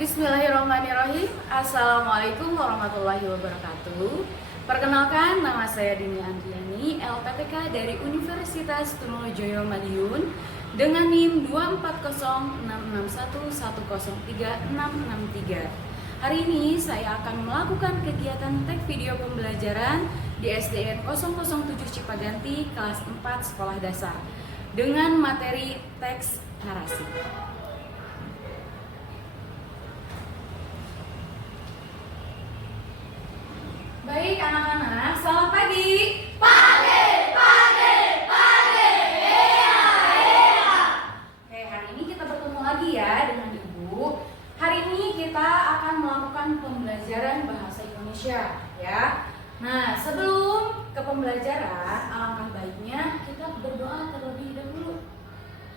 Bismillahirrahmanirrahim. Assalamualaikum warahmatullahi wabarakatuh. Perkenalkan, nama saya Dini Andriani, LPTK dari Universitas Trunojoyo Madiun dengan NIM 2406661036663. Hari ini saya akan melakukan kegiatan teks video pembelajaran di SDN 007 Cipaganti kelas 4 sekolah dasar dengan materi teks narasi. Baik anak-anak, selamat pagi. Pagi, pagi, pagi, iya, iya. Oke, hari ini kita bertemu lagi ya dengan Ibu. Hari ini kita akan melakukan pembelajaran bahasa Indonesia ya. Nah, sebelum ke pembelajaran, alangkah baiknya kita berdoa terlebih dahulu.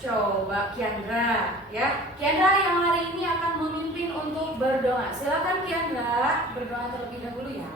Coba Kiandra ya. Kiandra yang hari ini akan memimpin untuk berdoa. Silakan Kiandra, berdoa terlebih dahulu ya.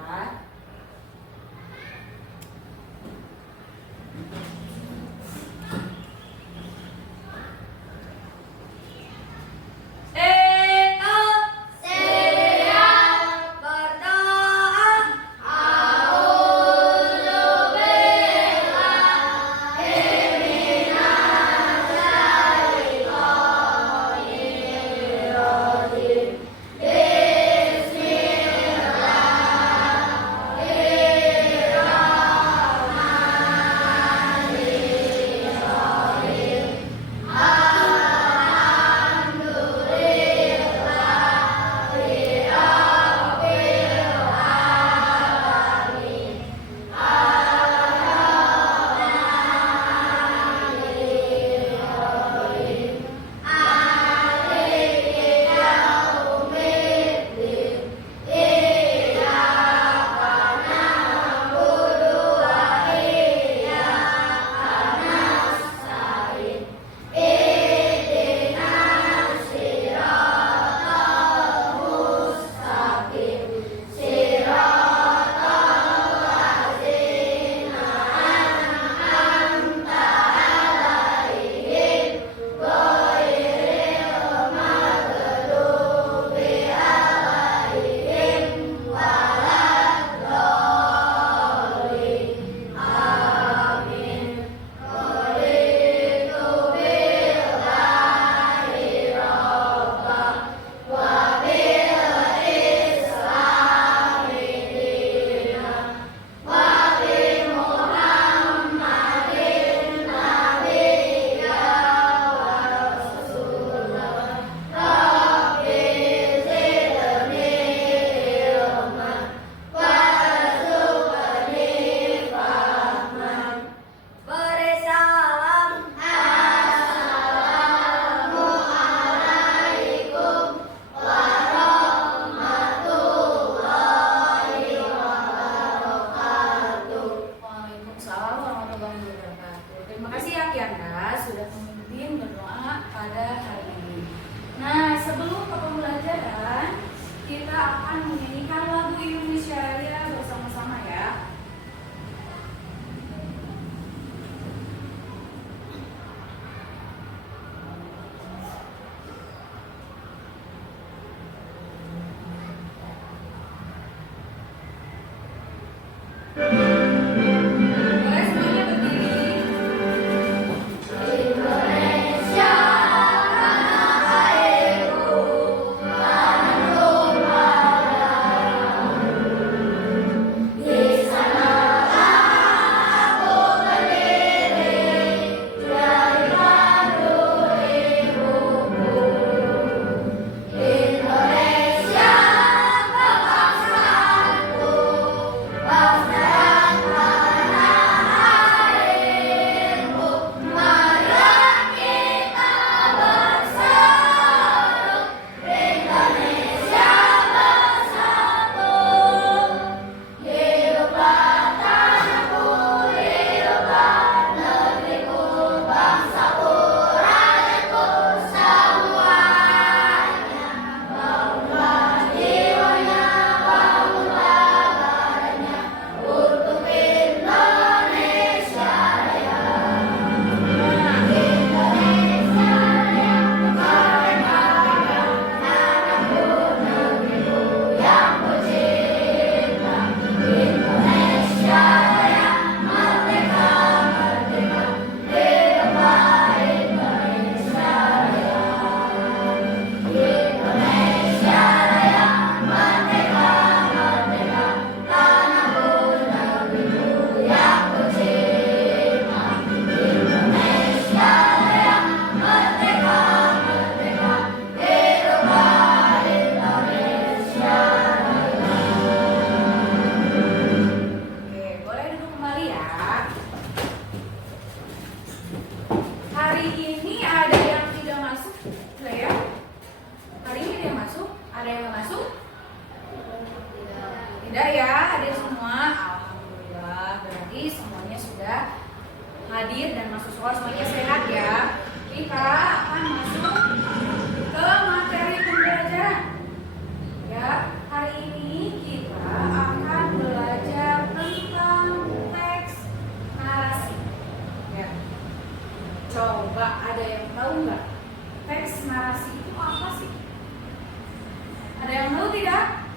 yang tahu tidak?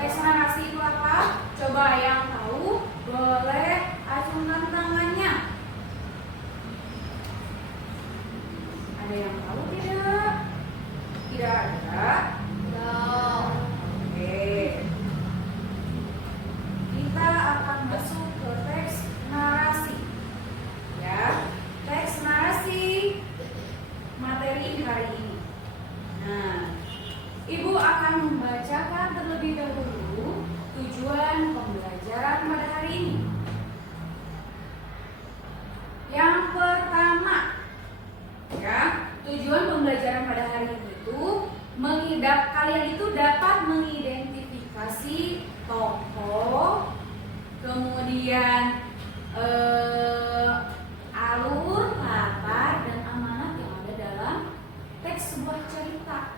Teks narasi itu apa? Coba yang tahu boleh acungkan tangannya. Ada yang tahu tidak? Tidak ada. Oke. Kita akan masuk ke teks narasi. Ya, teks narasi materi hari ini. Nah, Ibu akan membacakan terlebih dahulu tujuan pembelajaran pada hari ini. Yang pertama, ya, tujuan pembelajaran pada hari ini itu kalian itu dapat mengidentifikasi tokoh, kemudian alur, latar, dan amanat yang ada dalam teks sebuah cerita.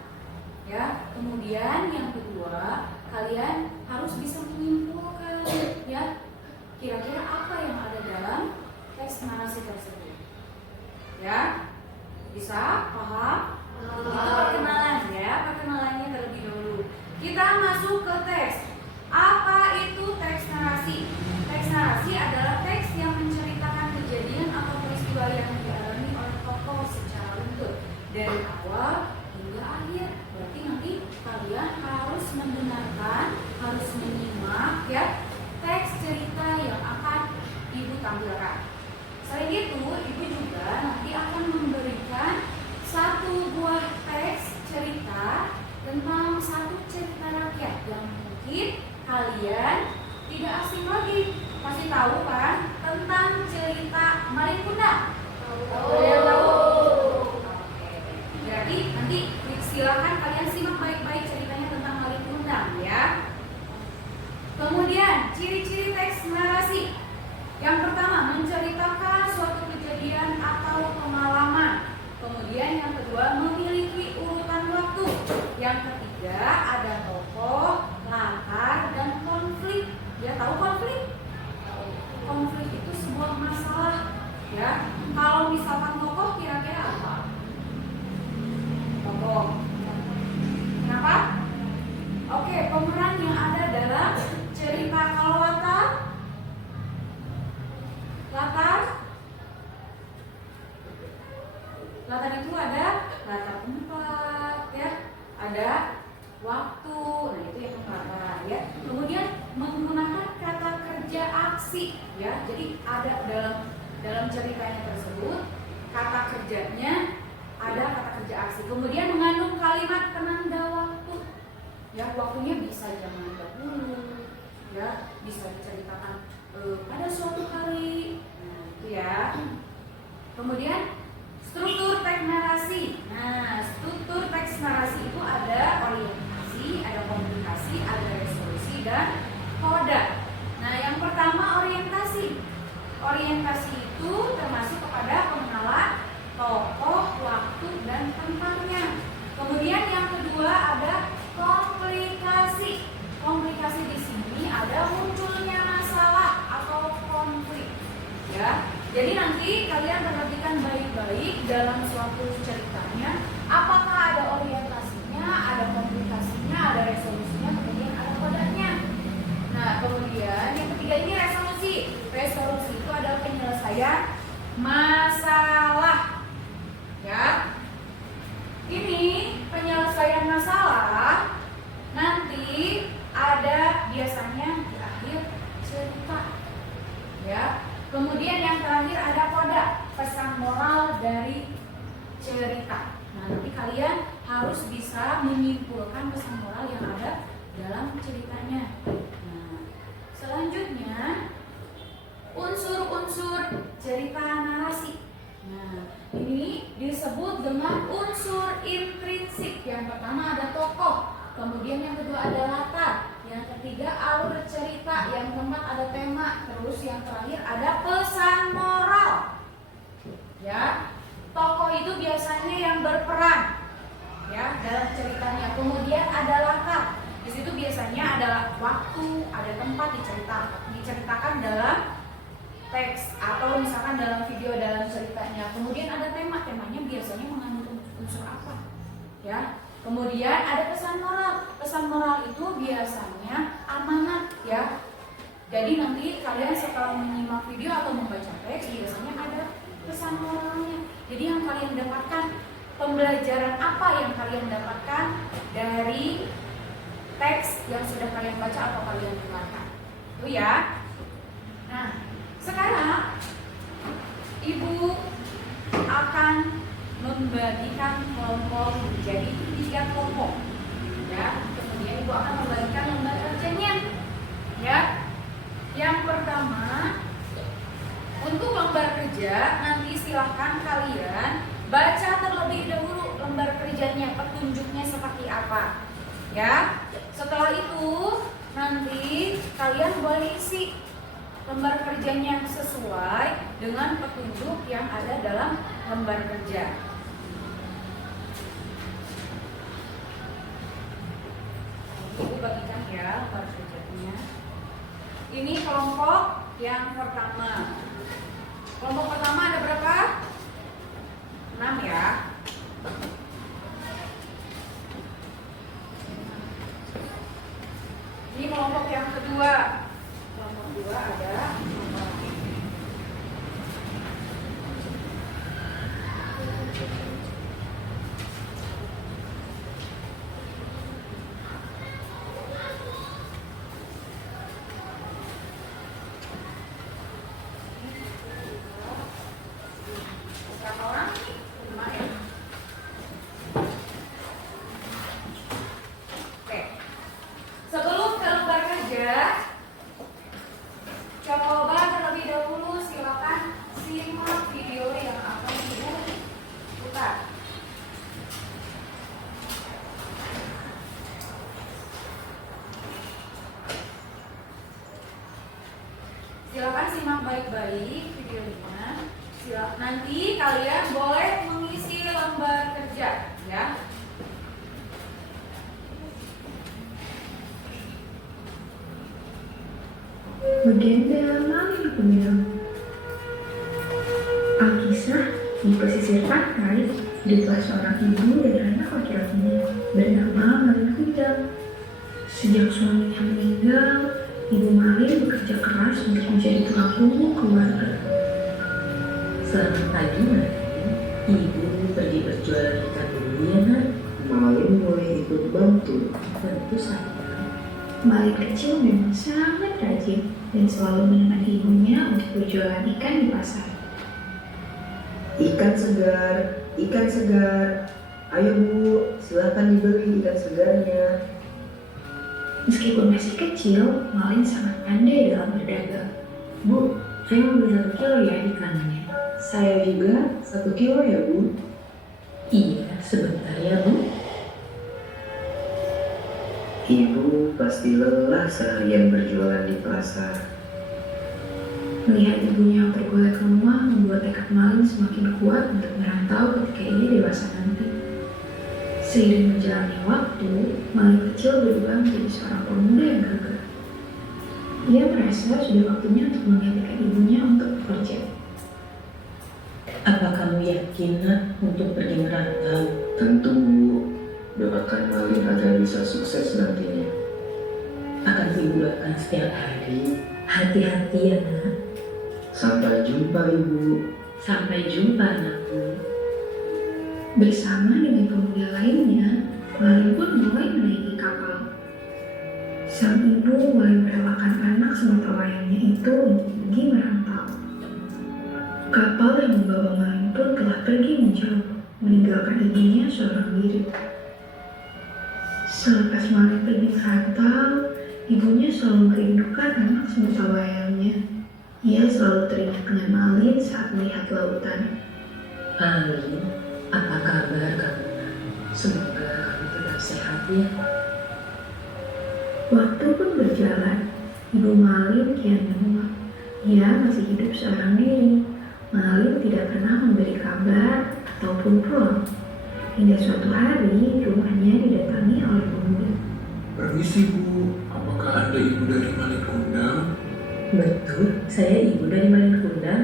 Ya, kemudian yang kedua, kalian harus bisa menyimpulkan, ya, kira-kira apa yang ada dalam teks narasi tersebut. Ya, bisa paham? Itu perkenalan, ya, perkenalannya terlebih dahulu. Kita masuk ke teks. Apa itu teks narasi? Teks narasi adalah teks yang menceritakan kejadian atau peristiwa yang dialami oleh tokoh secara runtut dari awal hingga akhir. Berarti nanti kalian harus mendengarkan, harus menyimak, ya, teks cerita yang akan Ibu tampilkan. Selain itu, Ibu juga nanti akan memberikan satu buah teks cerita tentang satu cerita rakyat yang mungkin kalian tidak asing lagi. Pasti tahu kan tentang cerita Malin Kundang? Ada yang tahu? Oke. Berarti nanti silakan kalian simak baik-baik ceritanya tentang Malin Kundang, ya. Kemudian ciri-ciri teks narasi. Yang pertama, menceritakan suatu kejadian atau pengalaman. Kemudian yang kedua, memiliki urutan waktu. Yang ketiga, ada tokoh, latar, dan konflik. Ya, tahu konflik? Konflik itu sebuah masalah. Ya, kalau misalkan tokoh, kira-kira apa? Tokoh. Kenapa? Oke, pemeran yang ada dalam cerita. Kalau latar? Latar itu ada latar tempat, ya, ada waktu. Nah, itu yang latar, ya. Kemudian menggunakan kata kerja aksi, ya. Jadi ada dalam ceritanya tersebut kata kerjanya ada kata kerja aksi. Kemudian mengandung kalimat penanda waktu, ya. Waktunya bisa zaman dahulu, ya, bisa diceritakan pada suatu hari. Nah, itu ya. Kemudian struktur teks narasi. Nah, struktur teks narasi itu ada orientasi, ada komunikasi, ada resolusi, dan koda. Nah, yang pertama orientasi. Orientasi itu termasuk kepada pengenalan tokoh, waktu, dan tempatnya. Kemudian yang kedua ada komplikasi. Komplikasi di sini ada munculnya masalah atau konflik, ya. Jadi nanti kalian perhatikan baik-baik dalam suatu ceritanya, apakah ada orientasinya, ada komplikasinya, ada resolusinya, kemudian ada kodanya. Nah, kemudian yang ketiga ini resolusi. Resolusi itu adalah penyelesaian masalah, ya. Ini penyelesaian masalah nanti ada biasanya di akhir cerita, ya. Kemudian yang terakhir ada koda, pesan moral dari cerita. Nah, nanti kalian harus bisa menyimpulkan pesan moral yang ada dalam ceritanya. Nah, selanjutnya unsur-unsur cerita narasi. Nah, ini disebut dengan unsur intrinsik. Yang pertama ada tokoh, kemudian yang kedua ada latar, yang ketiga alur cerita, yang keempat ada tema, terus yang terakhir ada pesan moral. Ya, tokoh itu biasanya yang berperan, ya, dalam ceritanya. Kemudian ada latar, di situ biasanya ada waktu, ada tempat diceritakan dalam teks atau misalkan dalam video dalam ceritanya. Kemudian ada tema, temanya biasanya mengandung unsur apa, ya. Kemudian ada pesan moral. Pesan moral itu biasanya amanat ya. Jadi nanti kalian setelah menyimak video atau membaca teks biasanya ada pesan moralnya. Jadi yang kalian dapatkan, pembelajaran apa yang kalian dapatkan dari teks yang sudah kalian baca atau kalian dengarkan. Itu ya. Nah, sekarang Ibu akan membagikan kelompok menjadi 3 kelompok. Ya, kemudian Ibu akan membagikan lembar kerjanya. Ya. Yang pertama, untuk lembar kerja nanti silahkan kalian baca terlebih dahulu lembar kerjanya, petunjuknya seperti apa. Ya, setelah itu nanti kalian boleh isi lembar kerjanya sesuai dengan petunjuk yang ada dalam lembar kerja. Ibu bagikan ya lembar kerjanya. Ini kelompok yang pertama. Kelompok pertama ada berapa? 6 ya. Ini kelompok yang kedua. Kelompok kedua ada 4. Berapa orang? 5 ya. Oke. Sebelum ke lembar kerja, coba terlebih dahulu silakan simak video yang akan Ibu putar. Silakan simak baik-baik videonya. Nanti kalian boleh mengisi lembar kerja, ya. Legenda Malin Kundang. Alkisah di pesisir pantai hiduplah seorang ibu dan anak laki-lakinya bernama Malin Kundang. Sejak suaminya meninggal, Ibu Malin bekerja keras untuk menjadi tulang punggung keluarga. Selamat pagi, Malin. Ibu pergi berjualan ikan dulu ya, Nak? Malin boleh ikut bantu. Tentu saja. Malin kecil memang sangat rajin dan selalu menemani ibunya untuk berjualan ikan di pasar. Ikan segar. Ayo Bu, silakan dibeli ikan segarnya. Meskipun masih kecil, Malin sangat pandai dalam berdagang. Bu, saya mau beli 1 kilo ya ikannya. Saya juga 1 kilo ya Bu. Iya, sebentar ya, Bu. Ibu pasti lelah seharian berjualan di pasar. Melihat ibunya yang tergolek lemah membuat tekad Malin semakin kuat untuk merantau ketika ia dewasa nanti. Seiring berjalannya waktu, Malin kecil berubah menjadi seorang pemuda yang gagah. Ia merasa sudah waktunya untuk menggantikan ibunya untuk bekerja. Apa kamu yakin, Nak, untuk pergi merantau? Tentu Bu, doakan Malin agar bisa sukses nantinya. Akan Ibu doakan setiap hari. Hati-hati ya, Nak. Sampai jumpa Ibu. Sampai jumpa, anakku. Bersama dengan pemuda lainnya, Malin pun mulai menaiki kapal. Sang ibu mulai merelakan anak sematawayangnya itu untuk pergi merantau. Kapal yang membawa Malin pun telah pergi menjauh, meninggalkan ibunya seorang diri. Selepas Malin pergi merantau, ibunya selalu merindukan anak sematawayangnya. Ia selalu teringat dengan Malin saat melihat lautan. Malin, apa kabar kamu? Semoga kamu tetap sehat ya. Waktu pun berjalan, ibu Malin kian menua. Ia masih hidup seorang diri. Malin tidak pernah memberi kabar ataupun pulang. Hingga suatu hari, rumahnya didatangi oleh pemuda. Permisi Bu, apakah Anda ibu dari Malin Kundang? Betul, saya ibu dari Malin Kundang.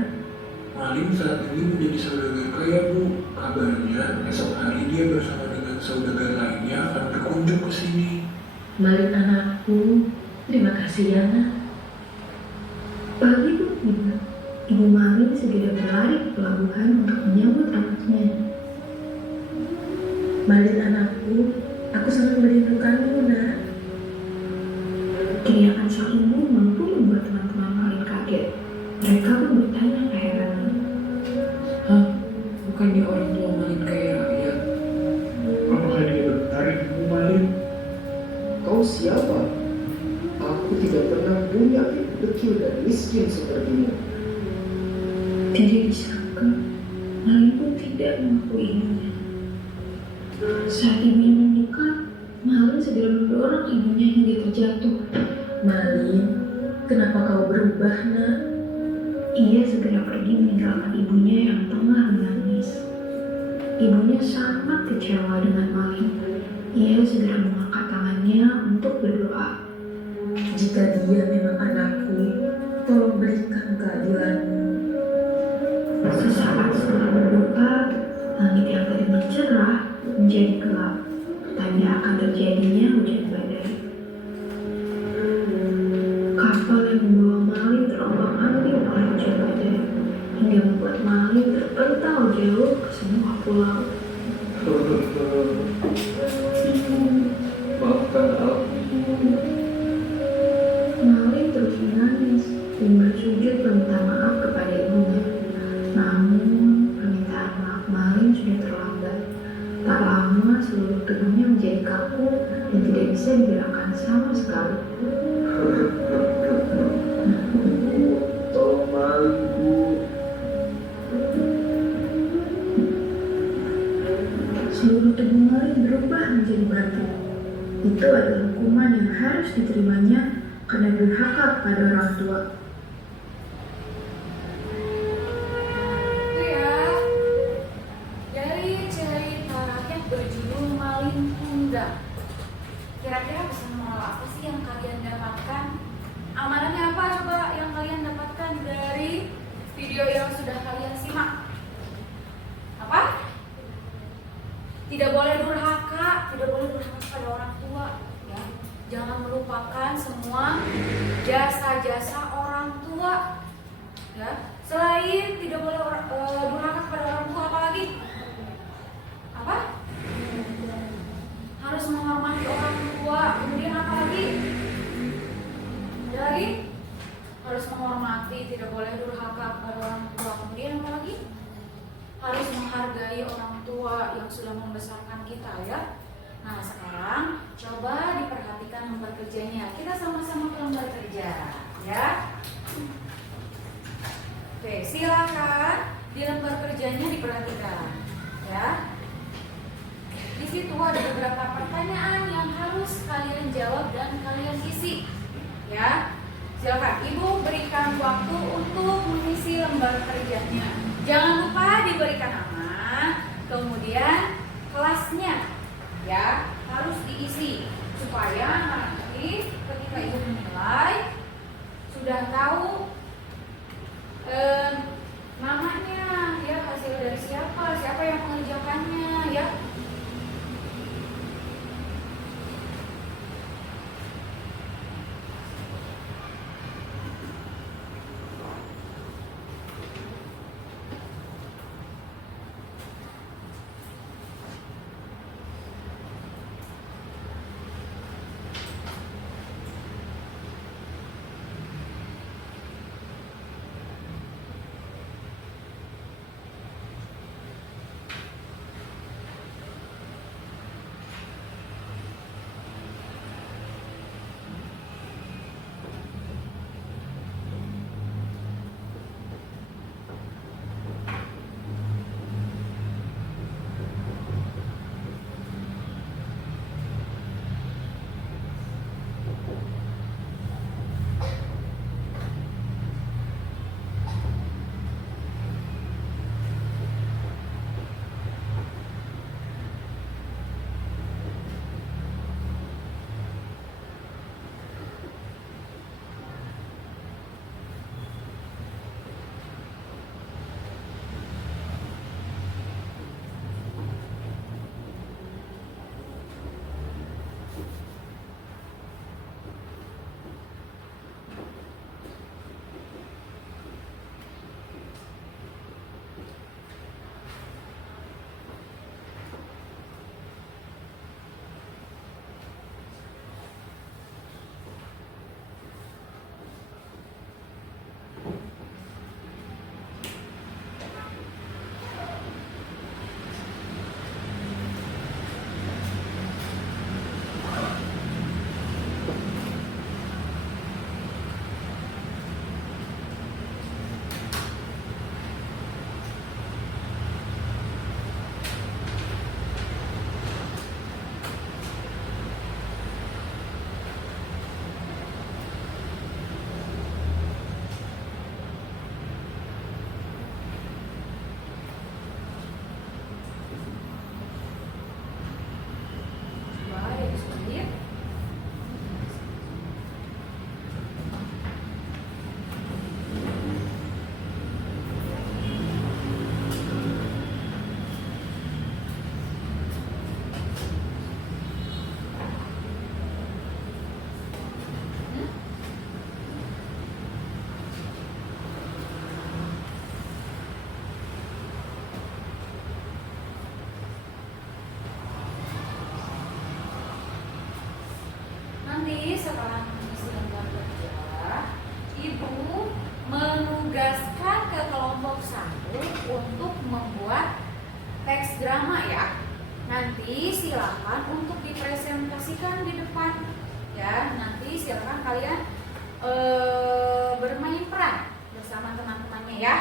Malin saat ini menjadi saudagar kaya Bu. Kabarnya esok hari dia bersama dengan saudagar lainnya berkunjung ke sini. Malin anakku, terima kasih ya nak. Pagi pun tiba. Ibu Malin segera berlari ke pelabuhan untuk menyambut anaknya. Malin anakku, aku sangat merindukanmu nak. Teriakan sang ibu mampu membuat teman-teman Malin kaget. Mereka pun bertanya keheranan. Hah? Bukannya orang tua Malin kaya raya? Apakah dia benar ibu Malin? Kau siapa? Aku tidak pernah punya ibu kecil dan miskin sepertimu. Tidak disangka, Malin pun tidak mengakui ibunya. Saat ibunya mendekat, Malin segera mendorong ibunya hingga terjatuh. Malin, kenapa kau berubah nak? Ia segera pergi meninggalkan ibunya yang tengah menangis. Ibunya sangat kecewa dengan Malin. Ia segera mengangkat tangannya untuk berdoa. Jika dia memang anakku, tolong berikan keadilanmu. Sesaat setelah berdoa, langit yang tadinya cerah menjadi gelap. Tanda akan terjadinya hujan badai. Kapal yang membawa Malin terombang-ambing oleh hujan badai hingga membuat Malin terpental jauh ke semua pulau. Ibu, maafkan aku. Malin terus menangis dan bersujud meminta maaf kepada ibunya. Namun, permintaan maaf Malin sudah terlambat. Tak lama, seluruh tubuhnya menjadi kaku dan tidak bisa digerakkan sama sekali. Tolong Malin, Bu. Seluruh tubuh Malin berubah menjadi batu. Itu adalah hukuman yang harus diterimanya karena durhaka kepada orang tua. Itu ya, dari cerita rakyat berjudul Malin Kundang. Kira-kira pesan moral apa sih yang kalian dapatkan? Amalannya apa coba yang kalian dapatkan dari video yang sudah kalian simak? Apa? Tidak boleh durhaka kepada orang tua, ya. Jangan melupakan semua jasa-jasa orang tua, ya. Selain tidak boleh durhaka kepada orang tua, apa lagi? Apa? Harus menghormati orang tua. Kemudian apa lagi? Ada lagi? Harus menghormati, tidak boleh durhaka kepada orang tua. Kemudian apa lagi? Harus menghargai orang tua yang sudah membesarkan kita, ya. Nah, sekarang coba diperhatikan lembar kerjanya. Kita sama-sama ke lembar kerja, ya. Oke, silakan di lembar kerjanya diperhatikan, ya. Di situ ada beberapa pertanyaan yang harus kalian jawab dan kalian isi, ya. Silakan, Ibu berikan waktu untuk mengisi lembar kerjanya. Jangan lupa diberikan nama, kemudian kelasnya, ya, harus diisi supaya nanti ketika Ibu menilai sudah tahu namanya, ya, hasil dari siapa yang mengerjakannya, ya. setelah mengisi lembar kerja, Ibu menugaskan ke kelompok 1 untuk membuat teks drama ya. Nanti silakan untuk dipresentasikan di depan ya. Nanti silakan kalian bermain peran bersama teman-temannya ya.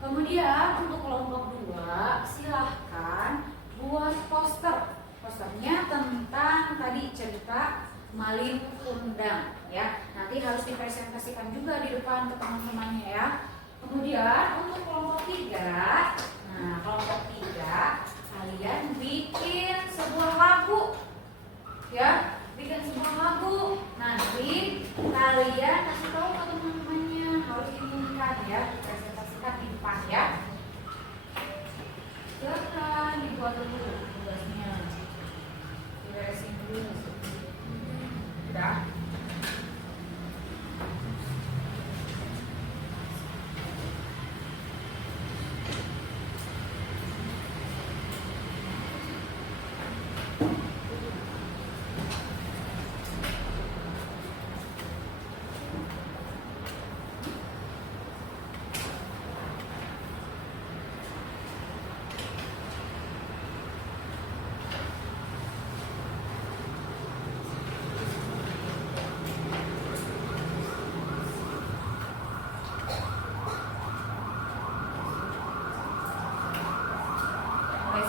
Kemudian untuk kelompok 2 silahkan buat poster. Posternya tentang tadi cerita Malin Kundang ya. Nanti harus dipresentasikan juga di depan ke teman-temannya ya. Kemudian untuk kelompok 3, nah kelompok 3 kalian bikin sebuah lagu ya, bikin sebuah lagu. Nanti kalian kasih tahu ke teman-temannya, harus diumumkan ya, dipresentasikan di depan ya. Silakan dibuat dulu tugasnya, diberesin dulu. Udah.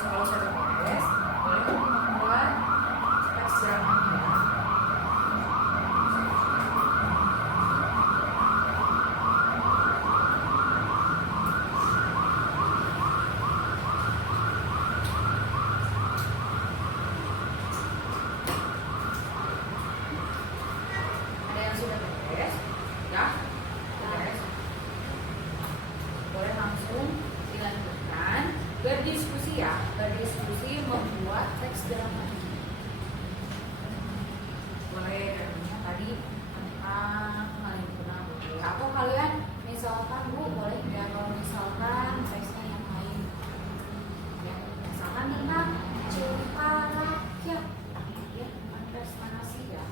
Kalau sudah beres, boleh membuat teks dramanya ya. Ada yang sudah beres? Ya? Beres. Boleh langsung dilanjutkan berdiskusi ya, berdiskusi membuat teks drama. Boleh drama tadi tentang Malin Kundang, atau kalian misalkan Bu boleh ya, kalau misalkan teksnya yang lain ya, misalkan tentang cerita rakyat ya, prestasi ya.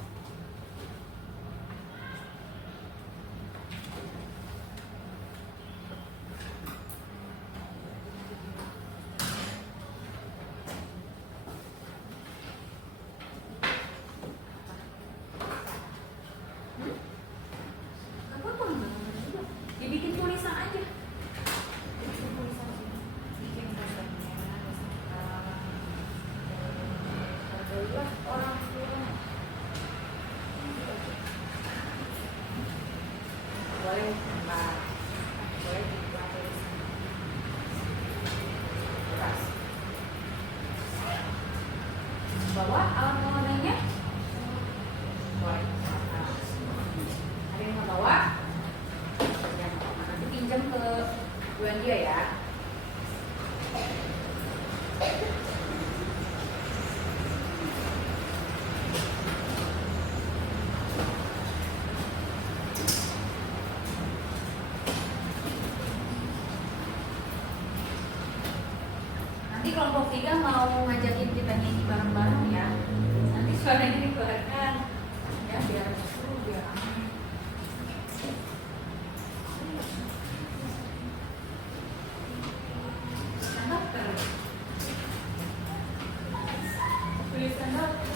Dibikin tulisan aja. Bikin tulisan aja. Bikin tulisannya adalah orang tua. Boleh Mbak. Boleh dibuat tulisan. Terus. Bawa alat penggunanya. Boleh. Ada yang mau bawa? Nanti pinjam ke Bu Andia ya. Nanti kelompok 3 mau ngajakin kita nyanyi bareng-bareng ya. Nanti suaranya dikeluarkan ya, biar seru, biar aman. Tulisan dokter.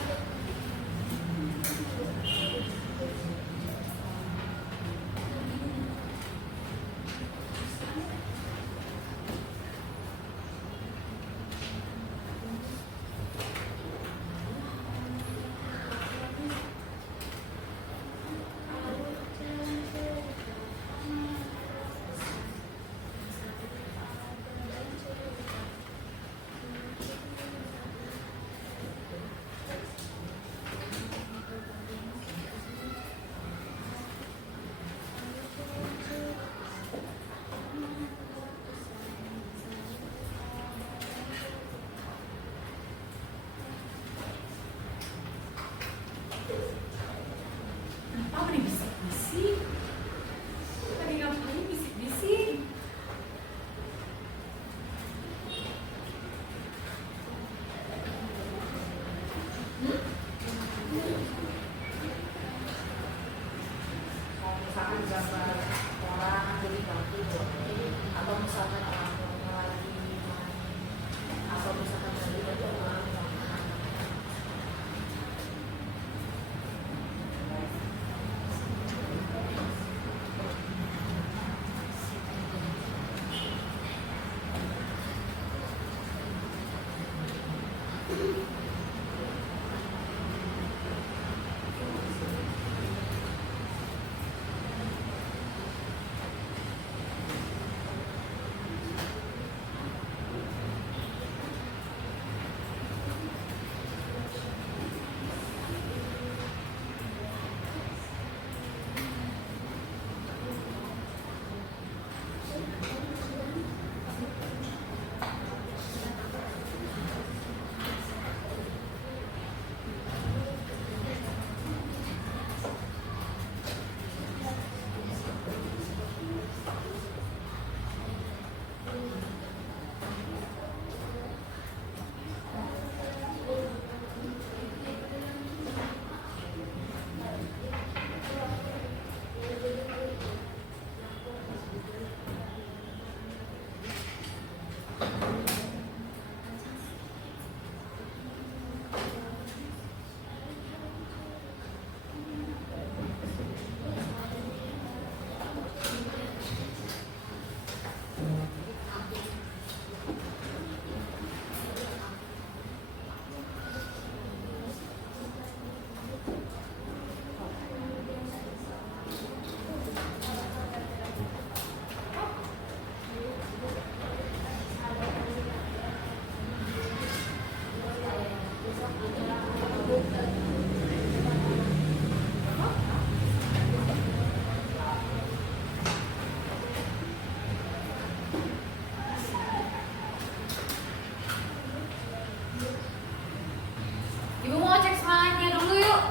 mau cek semangatnya dulu yuk.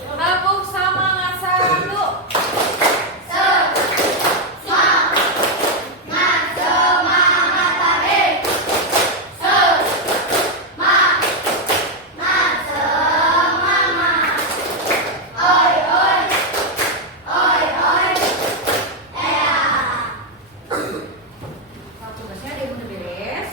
Tepuk semangat satu. Tugasnya ada yang udah beres?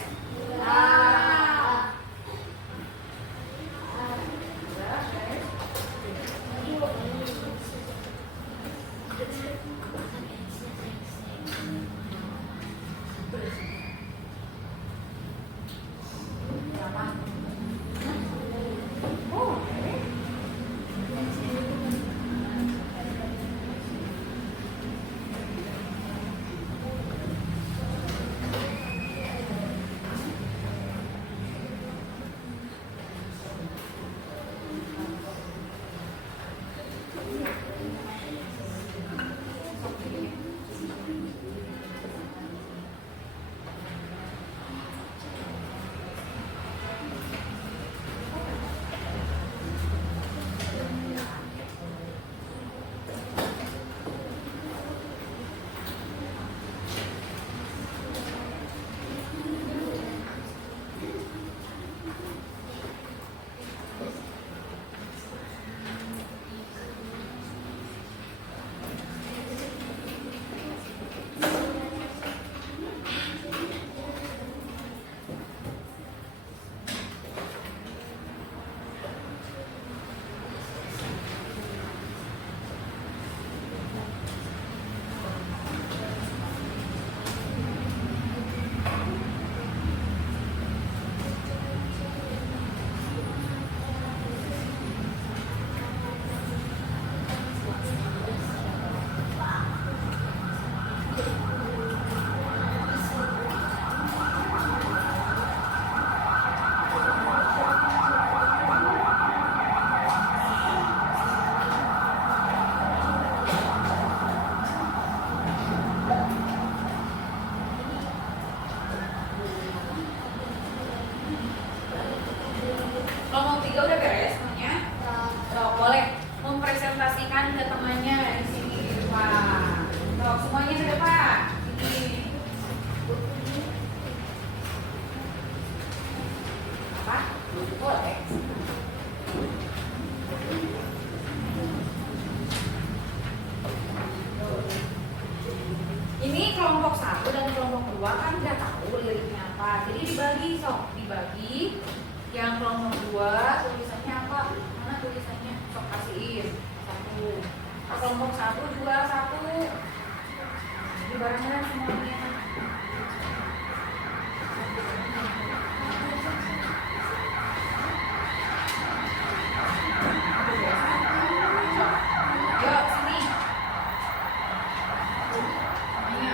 Kelompok 3 udah beres semuanya? Tuh, boleh mempresentasikan ke temannya di sini di depan. Tuh, semuanya ke depan. Ini. Apa? Boleh. Ini kelompok 1 dan kelompok 2 kan udah tahu liriknya apa. Jadi dibagi, sok dibagi. Yang kelompok 2 tulisannya apa? Mana tulisannya? Sok kasihin. 1. Kelompok 1, 2, 1. Jadi bareng-bareng semuanya. Yuk, sini. Semuanya.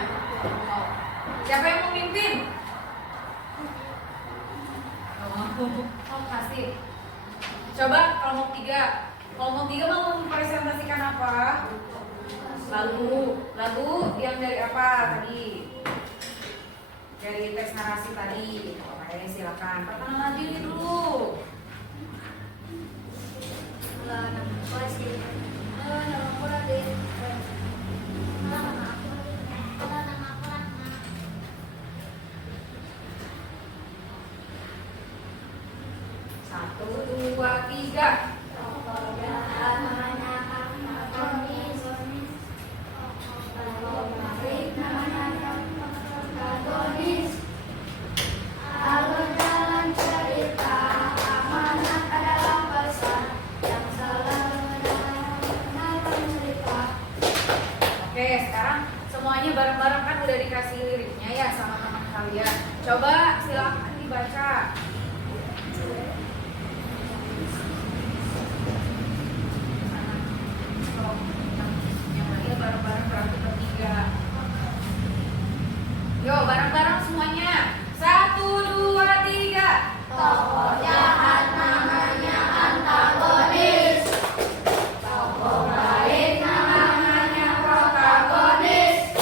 Siapa yang mau mimpin? Oh, kasih. Coba kelompok 3. Kelompok 3 mau mempresentasikan apa? Lagu yang dari apa tadi? Dari teks narasi tadi. Oke, silakan. Perkenalan diri dulu. Nama aku Radit. Nama aku Ratna. 1, 2, 3. Oke, sekarang semuanya bareng-bareng kan udah dikasih liriknya ya sama teman kalian. Coba silakan dibaca. Yang lainnya bareng-bareng berarti bertiga. Yo, bareng-bareng semuanya. 1, 2, 3. Tokoh jahat namanya antagonis. Tokoh baik namanya protagonis.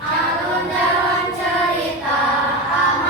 Alun-alun cerita amanat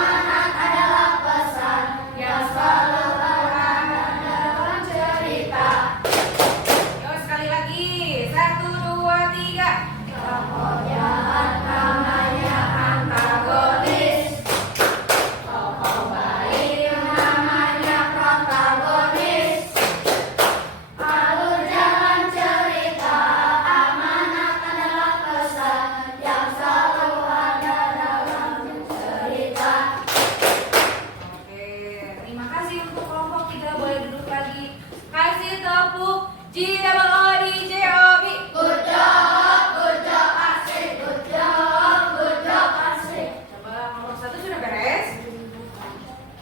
G-double-O-D-J-O-B. Good job, asik. Good job, asik. Coba nomor 1 sudah beres?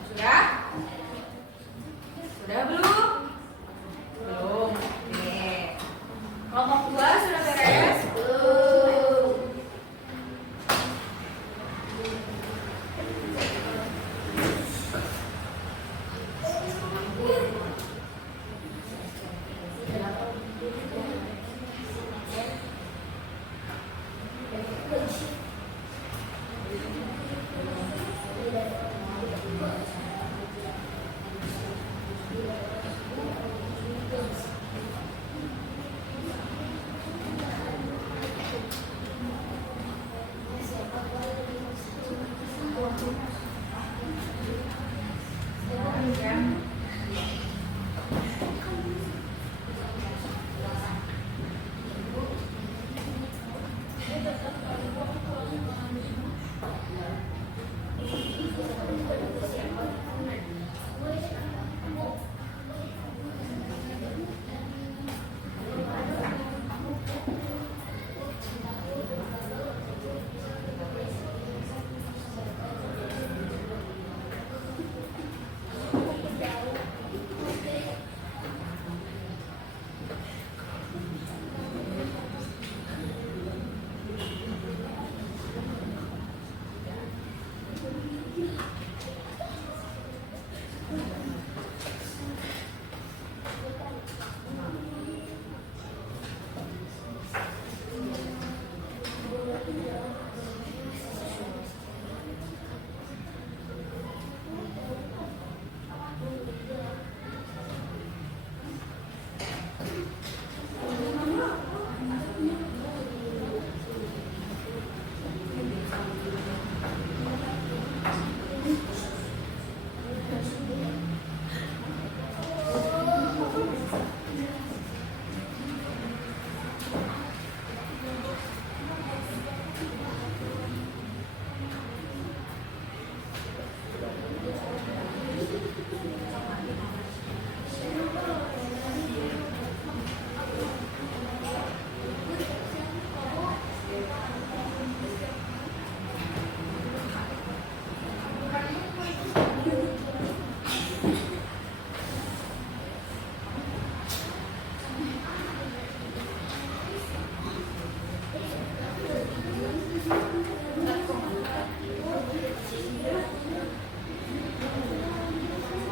Sudah? Sudah belum? Belum. Oke. Kelompok 2 sudah beres? Belum.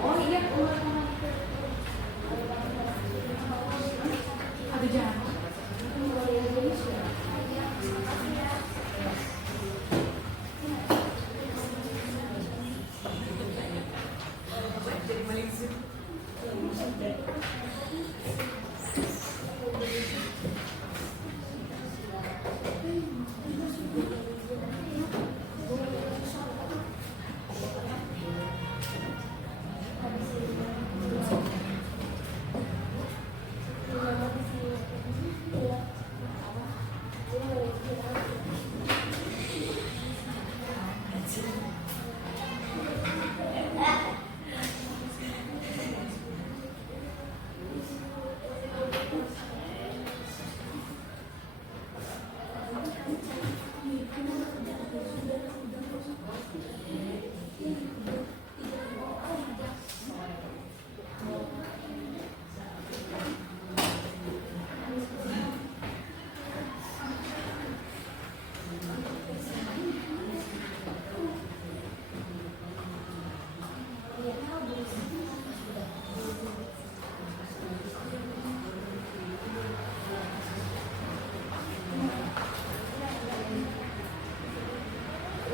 Oh iya. Aduh jangan. Jadi maling sih.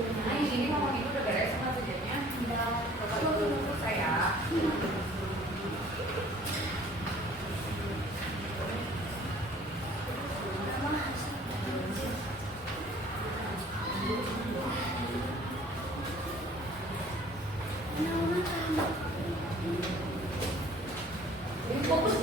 Nah, ini ngomong itu udah beres sama kerjanya. Coba dulu selesai ya. Ini fokus.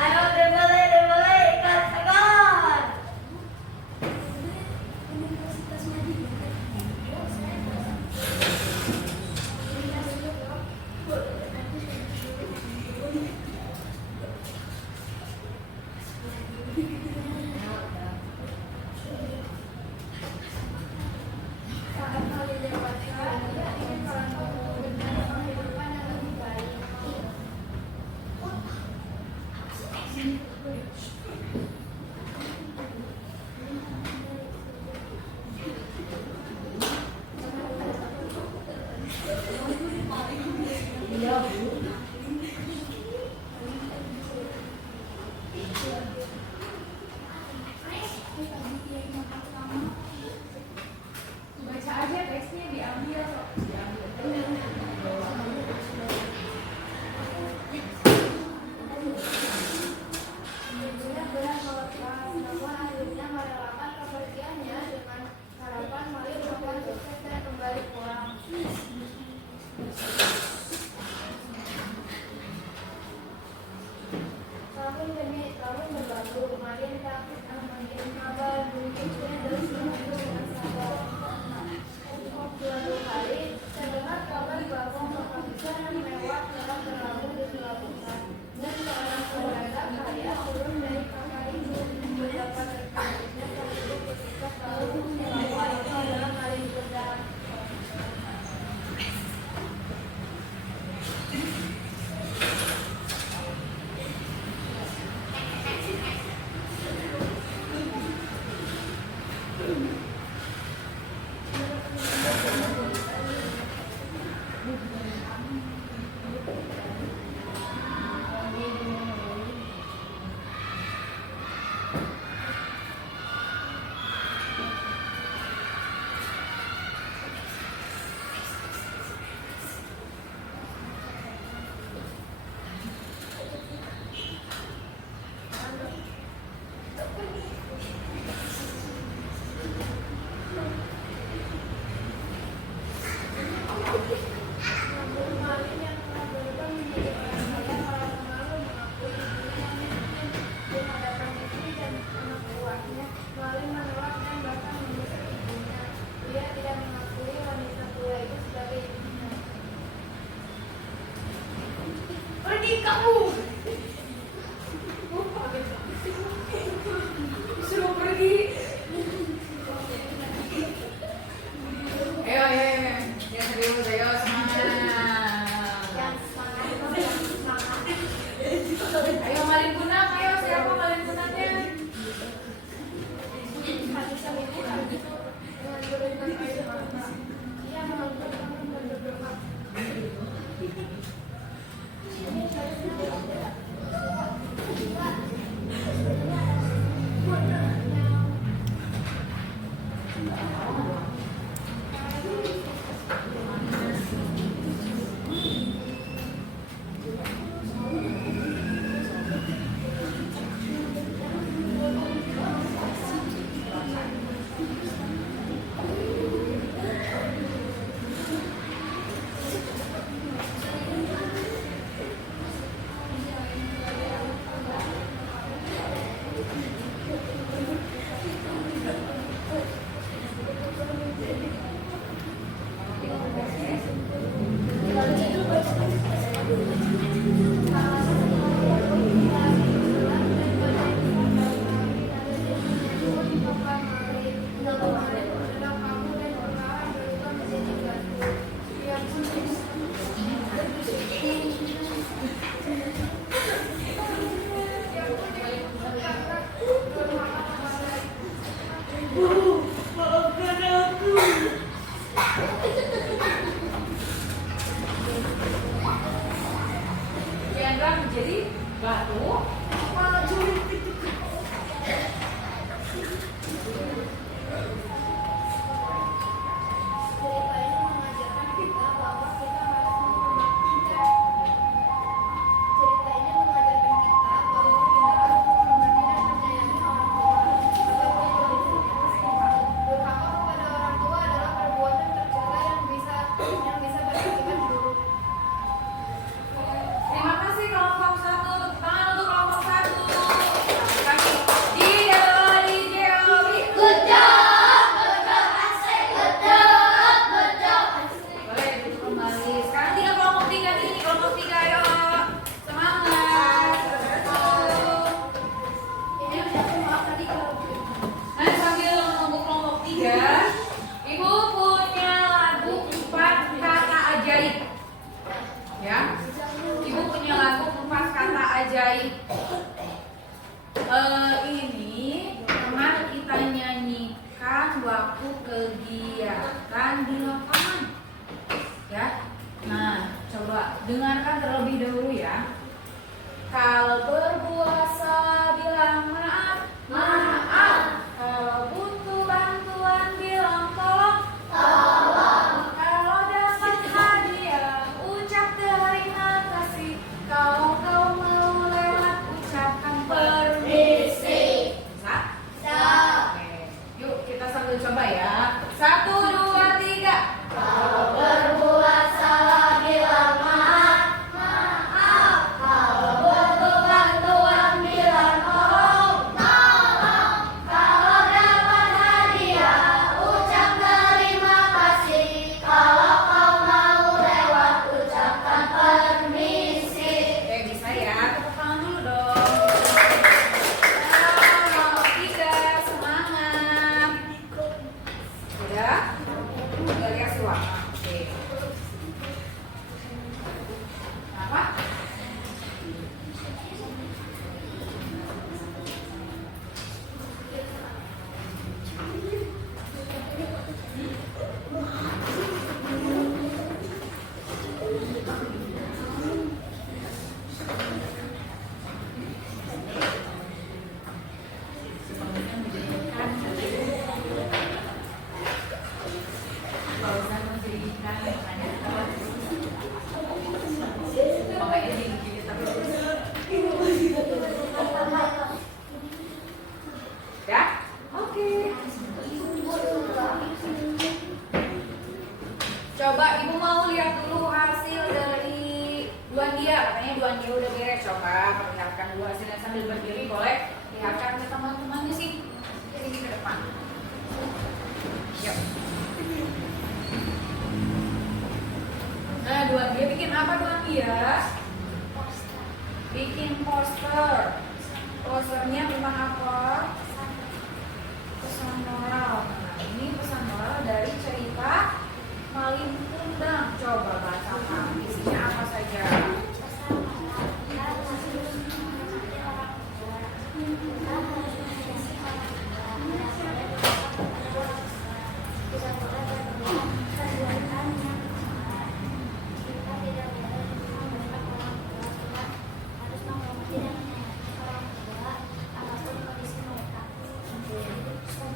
Ayo dibeli ikan segar. Baca aja teksnya diambil. Benar-benar melepas, namun akhirnya merelakan kepergiannya dengan harapan Mali bakal sukses dan kembali pulang. Tahun demi tahun berlalu, Marian tak pernah mengirim kabar, berikutnya terus menunggu dengan sabar. Suatu hari, terdengar kabar bahwa kapal besar yang mewah telah berlabuh di pelabuhan, dan seorang saudara kaya turun dari kapal itu. Betapa terkejutnya sang ibu ketika tahu bahwa itu adalah Malin Kundang. Namun Malin yang telah berubah menjadi orang kaya malah malu mengakui dirinya di hadapan istri dan anak buahnya. Malin menolak dan bahkan menusuk ibunya. Dia tidak mengakui wanita tua itu sebagai ibunya. Pergi kamu. Suruh pergi. Ayo, ayo, ayo. Ya serius, ayo semangat. Ayo Malin Kundang, ayo siapa Malin Kundangnya? Dengan berikan air mata, ia mengangkatkan dan berdoa. Dianggap menjadi batu. Cerita ini mengajarkan kita bahwa kita harus menghormati. Cerita ini mengajarkan kita bahwa kita harus menghormati dan menyayangi orang tua. Apapun kondisinya, meski durhaka ajaib. Ini teman kita nyanyikan waktu kegiatan di lapangan. Ya. Nah, coba dengarkan terlebih dahulu ya. Kalau berpuasa bilang maaf, maaf. Kalau butuh bantuan bilang tolong, tolong. Kalau dapat hadiah, ucap terima kasih. Kalau kau mau lewat, ucapkan permisi. Bisa? Bisa. Oke. Yuk kita sambil coba ya. 1, 2, 3. Kalau berpuasa bilang maaf, maaf. Kalau butuh bantuan bilang tolong, tolong. Kalau dapat hadiah, ucap terima kasih. Kalau kau mau lewat, ucapkan permisi. Oke, bisa ya? Tepuk tangan dulu dong. Tiga, semangat. Udah? Udah kasih warna. Oke. Apa? Pausan menjadikan makanya dikit terus. Ya? Oke. Coba ibu mau lihat dulu hasil dari Duan Dia. Katanya Duan Dia udah beres. Coba perlihatkan dulu hasilnya sambil berdiri. Boleh lihatkan ke teman-temannya sih. Sini ke depan. Yuk. Nah, Duan Dia bikin apa Duan Dia? Bikin poster. Posternya tentang apa? Pesan moral. Nah, ini pesan moral dari cerita Malin Kundang. Coba bacakan isinya apa saja.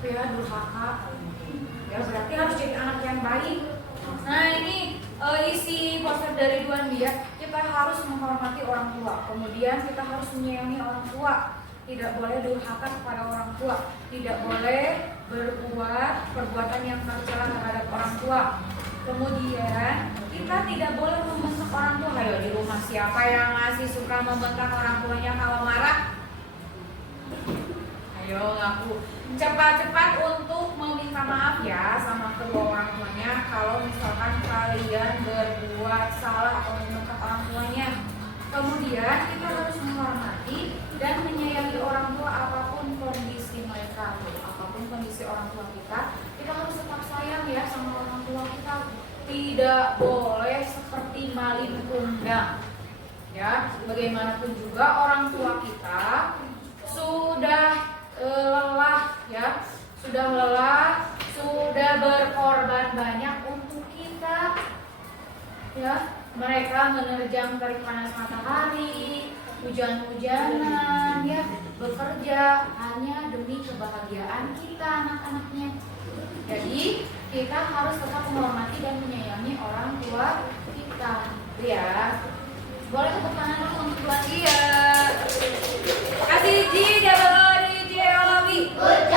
Ya, durhaka. Ya, berarti harus jadi anak yang baik. Nah, ini isi poster dari Duan Dia. Kita harus menghormati orang tua. Kemudian kita harus menyayangi orang tua. Tidak boleh durhaka kepada orang tua. Tidak boleh berbuat perbuatan yang tercela terhadap orang tua. Kemudian kita tidak boleh membentak orang tua. Ayo, di rumah siapa yang masih suka membentak orang tuanya kalau marah? Ayo ngaku. Cepat-cepat untuk meminta maaf ya sama kedua orang tuanya kalau misalkan kalian berbuat salah atau membentak orang tuanya. Kemudian kita harus menghormati dan menyayangi orang tua apapun kondisi mereka. Apapun kondisi orang tua kita harus tetap sayang ya sama orang tua kita. Tidak boleh seperti Malin Kundang. Ya, bagaimanapun juga orang tua kita sudah lelah ya, sudah berkorban banyak untuk kita ya. Mereka menerjang terik panas matahari, hujan-hujanan ya, bekerja hanya demi kebahagiaan kita anak-anaknya. Jadi kita harus tetap menghormati dan menyayangi orang tua kita ya. Boleh tepuk tangan dulu untuk Tuan Dia. Kasih geologi. Good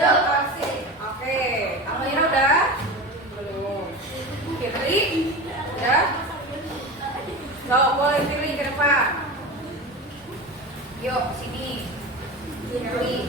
job, kasih. Oke, Almira udah? Belum. Oke, Tri? Udah? So, boleh Tri ke depan. Yuk, sini. Tri.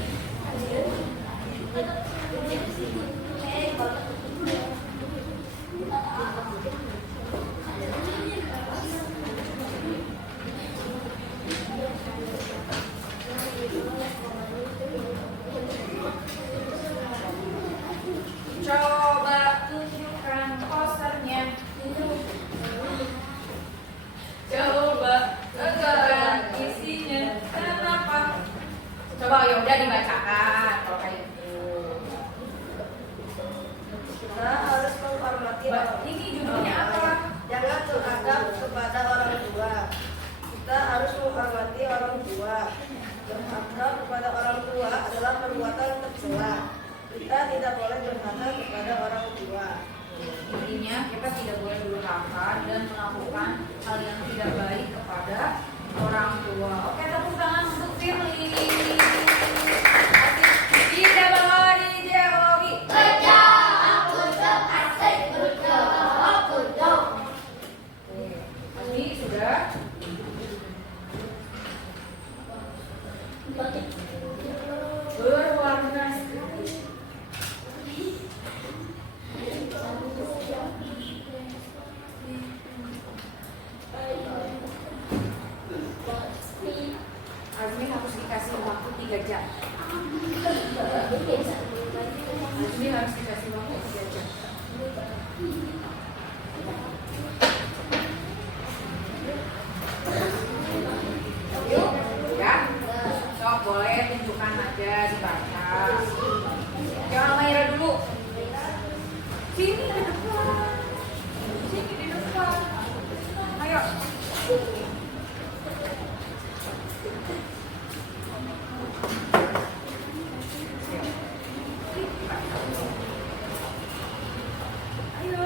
mencela. Kita tidak boleh durhaka kepada orang tua. Intinya kita tidak boleh durhaka dan melakukan hal yang tidak baik kepada orang tua. Oke, tepuk tangan untuk Firly. Tidak bakal dijawab. Asmi sudah. Berwarna Azmi harus dikasih waktu 3 jam. Azmi harus dikasih waktu 3 jam. Yuk, ya. Sok boleh tunjukkan aja dibaca. Jangan Maira dulu. Sini ke depan. Sini di depan. Ayo. Ayo.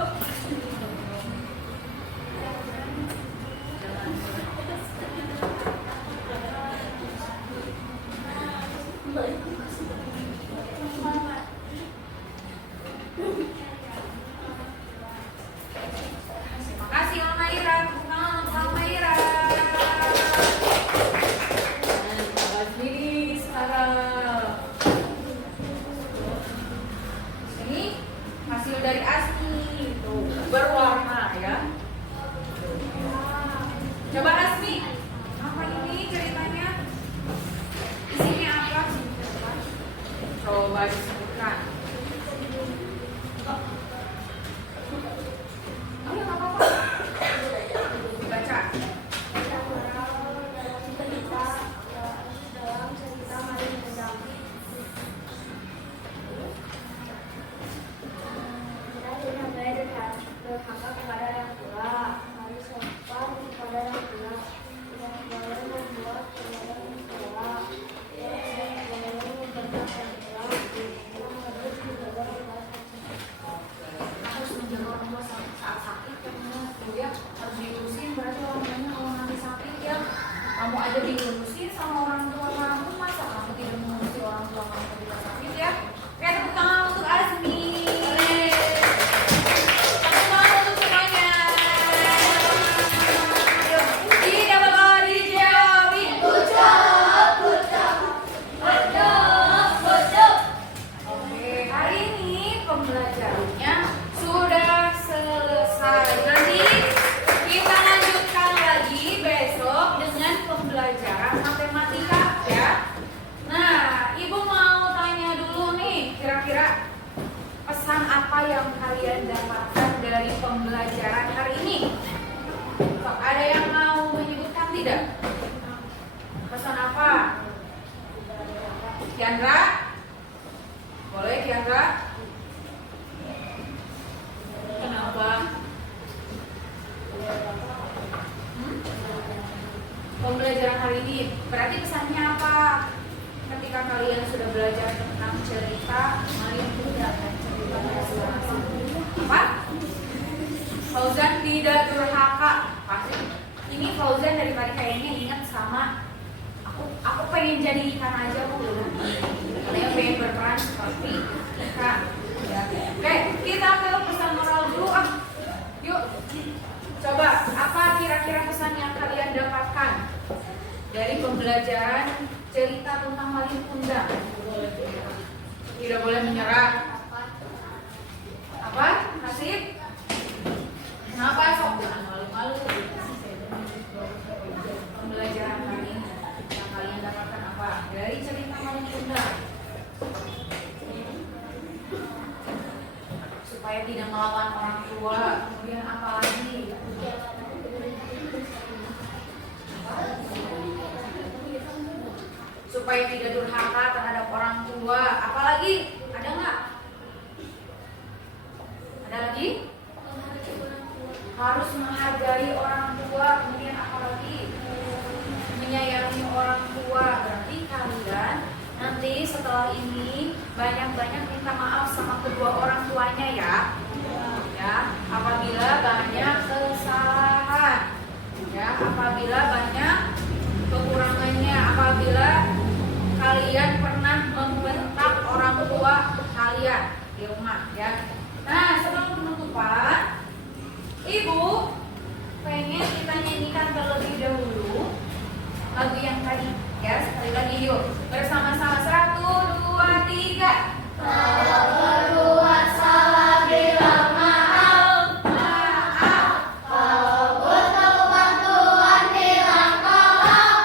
Makasih Mama Maira. Tepuk tangan untuk Mama Maira. Sini sekarang. Ini hasil dari Asmi. Tuh, berwarna ya. Coba Asmi, apa ini ceritanya? Isinya apa? Coba disebutkan. Oh ya, nggak apa-apa. Baca. Dalam cerita Maling dan kita tidak boleh durhaka kepada orang tua, harus sopan kepada orang tua, tidak boleh membuat orang tua, tidak boleh membentak orang tua, harus menjaga orang tua. Harus menjaga orang tua saat sakit karena ya harus diurusin, berarti orang tuanya kalau nanti sakit ya kamu aja diurusin sama orang tua kamu, masa kamu tidak mengurusi orang tua kamu ketika sakit ya. Oke, tepuk tangan untuk Azmi. Tepuk tangan untuk semuanya. Ayo, tidak bakal dijawab. Oke, hari ini pembelajarannya sudah selesai. Nanti kita lanjutkan lagi besok dengan pembelajaran matematika ya. Nah, Ibu mau tanya dulu nih, kira-kira pesan apa yang kalian dapatkan dari pembelajaran hari ini? Sok, ada yang mau menyebutkan tidak? Pesan apa? Kiandra? Boleh Kiandra? Kenapa? Pembelajaran hari ini berarti pesannya apa? Ketika kalian sudah belajar tentang cerita Maling Bunda dan cerita masing-masing. Apa? Fauzan tidak durhaka. Pasti ini Fauzan dari tadi kayaknya ingat sama aku pengen jadi ikan aja kok belum. Katanya pengen berperan seperti ikan. Ya. Oke, kita ke pesan moral dulu ah. Yuk. Coba apa kira-kira pesan yang kalian dapatkan dari pembelajaran cerita tentang Maling Kundang? Tidak boleh menyerah. Apa? Nasib? Kenapa sok? Jangan malu-malu. Pembelajaran hari ini yang kalian dapatkan apa dari cerita Maling Kundang? Supaya tidak melawan orang tua. Kemudian apa lagi? Supaya tidak durhaka terhadap orang tua. Apalagi? Ada nggak? Ada lagi? Harus menghargai orang tua. Kemudian apa lagi? Menyayangi orang tua. Berarti kalian nanti setelah ini ini banyak-banyak minta maaf sama kedua orang tuanya ya. Ya, apabila banyak kesalahan, ya, apabila banyak kekurangannya, apabila kalian pernah membentak orang tua kalian di rumah, ya. Nah, sebelum penutupan, Ibu pengen kita nyanyikan terlebih dahulu lagu yang tadi, ya. Sekali lagi yuk, bersama-sama 1, 2, 3. Kalau berbuat salah bilang maaf. Kalau butuh bantuan bilang tolong.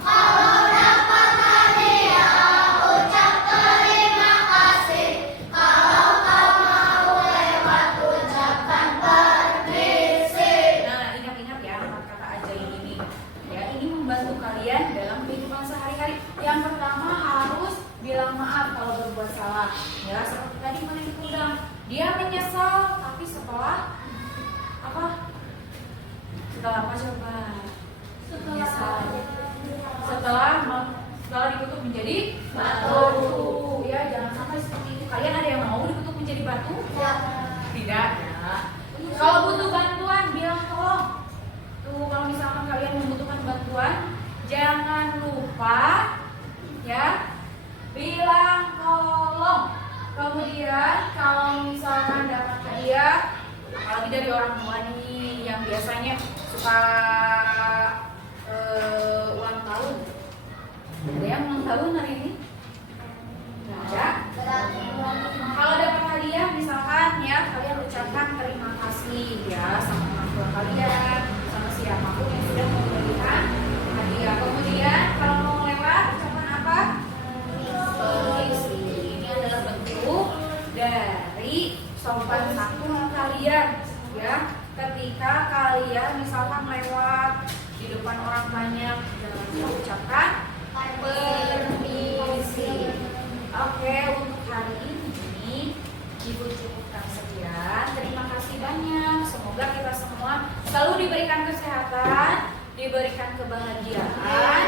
Kalau dapat hadiah ucap terima kasih. Kalau kau mau lewat ucapkan permisi. Nah, ingat-ingat ya 4 kata ajaib ini. Ya, ini membantu kalian dalam kehidupan sehari-hari. Yang pertama harus bilang maaf kalau berbuat salah. Ya, seperti tadi Manik Kudang, dia menyesal, tapi setelah apa? Setelah apa coba? Menyesal. Setelah dikutuk menjadi batu. Ya, jangan sampai seperti itu. Kalian ada yang mau dikutuk menjadi batu? Tidak ya. Kalau butuh bantuan bilang tolong. Tuh, kalau misalkan kalian membutuhkan bantuan, jangan lupa ya bilang tolong. Kemudian kalau misalkan dapat hadiah, apalagi dari orang tua nih yang biasanya suka ulang tahun. Ada yang ulang tahun hari ini? Nggak ada. Kalau dapat hadiah misalkan ya, kalian ucapkan terima kasih ya sama orang tua kalian, sama siapapun yang sudah memberikan hadiah. Kemudian kalau mau lewat, ucapan apa? Permisi. Ini adalah bentuk dari sopan santun kalian ya. Ketika kalian misalkan lewat di depan orang banyak, jangan lupa ucapkan permisi. Oke, untuk hari ini Ibu cukupkan sekian. Terima kasih banyak. Semoga kita semua selalu diberikan kesehatan, diberikan kebahagiaan,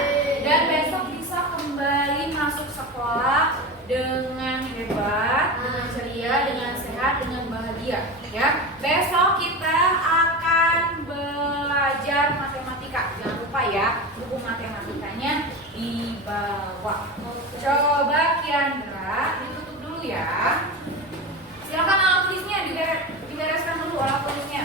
dan besok bisa kembali masuk sekolah dengan hebat, dengan ceria, dengan sehat, dengan bahagia. Ya, besok kita akan belajar matematika. Jangan lupa ya, buku matematikanya dibawa. Coba Kiandra ditutup dulu ya. Silakan alat tulisnya dibereskan dulu alat tulisnya.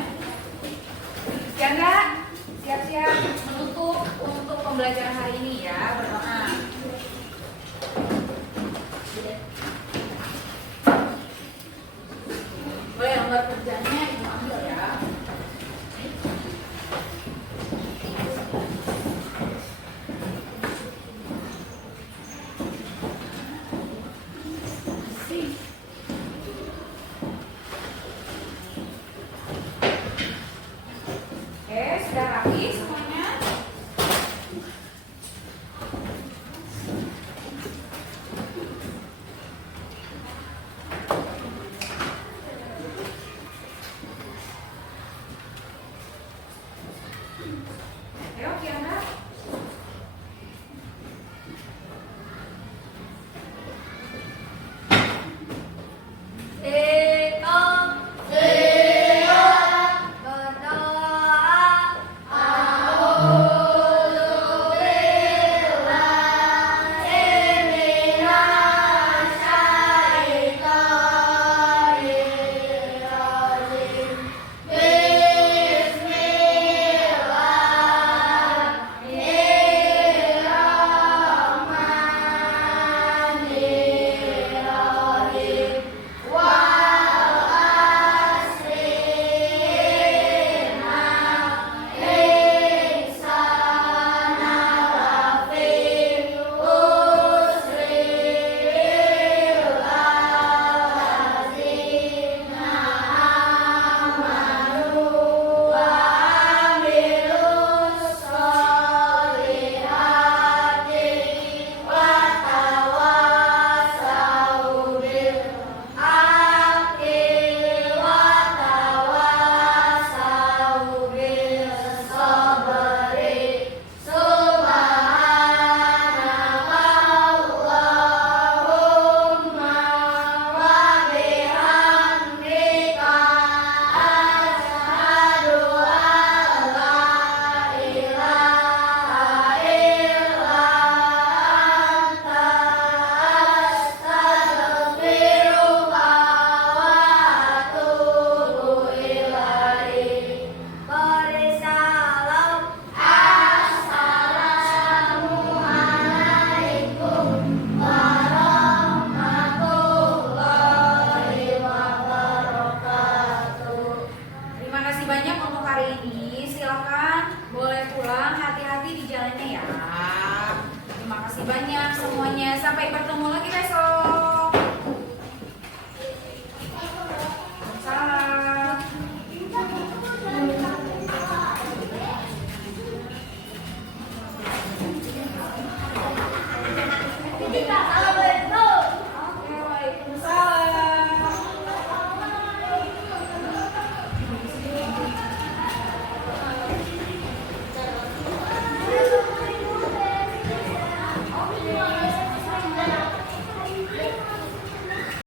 Kiandra siap-siap menutup untuk pembelajaran hari ini ya, berdoa.